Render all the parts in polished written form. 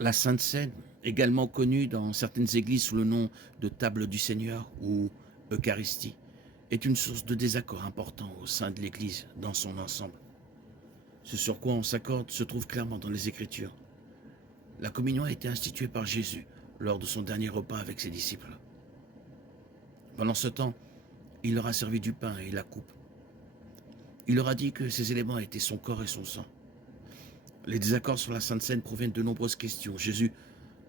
La Sainte Seine, également connue dans certaines églises sous le nom de table du Seigneur ou Eucharistie, est une source de désaccord important au sein de l'Église dans son ensemble. Ce sur quoi on s'accorde se trouve clairement dans les Écritures. La communion a été instituée par Jésus lors de son dernier repas avec ses disciples. Pendant ce temps, il leur a servi du pain et la coupe. Il leur a dit que ces éléments étaient son corps et son sang. Les désaccords sur la Sainte Seine proviennent de nombreuses questions. Jésus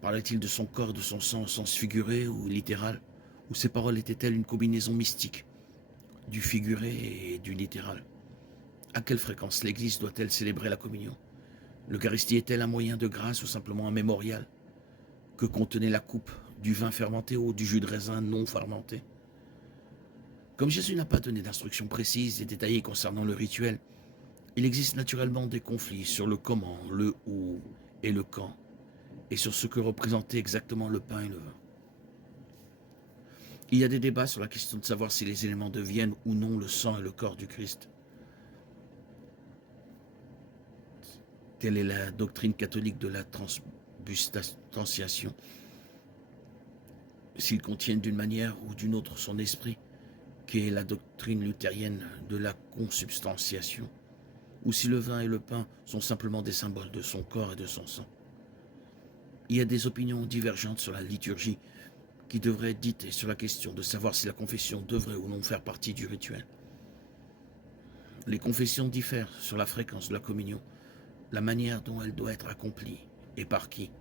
parlait-il de son corps et de son sang au sens figuré ou littéral? Ou ses paroles étaient-elles une combinaison mystique du figuré et du littéral? À quelle fréquence l'Église doit-elle célébrer la communion? L'Eucharistie est-elle un moyen de grâce ou simplement un mémorial? Que contenait la coupe? Du vin fermenté ou du jus de raisin non fermenté? Comme Jésus n'a pas donné d'instructions précises et détaillées concernant le rituel, il existe naturellement des conflits sur le comment, le où et le quand, et sur ce que représentaient exactement le pain et le vin. Il y a des débats sur la question de savoir si les éléments deviennent ou non le sang et le corps du Christ. Telle est la doctrine catholique de la transubstantiation. S'ils contiennent d'une manière ou d'une autre son esprit, qui est la doctrine luthérienne de la consubstantiation, ou si le vin et le pain sont simplement des symboles de son corps et de son sang. Il y a des opinions divergentes sur la liturgie qui devraient être dites et sur la question de savoir si la confession devrait ou non faire partie du rituel. Les confessions diffèrent sur la fréquence de la communion, la manière dont elle doit être accomplie et par qui.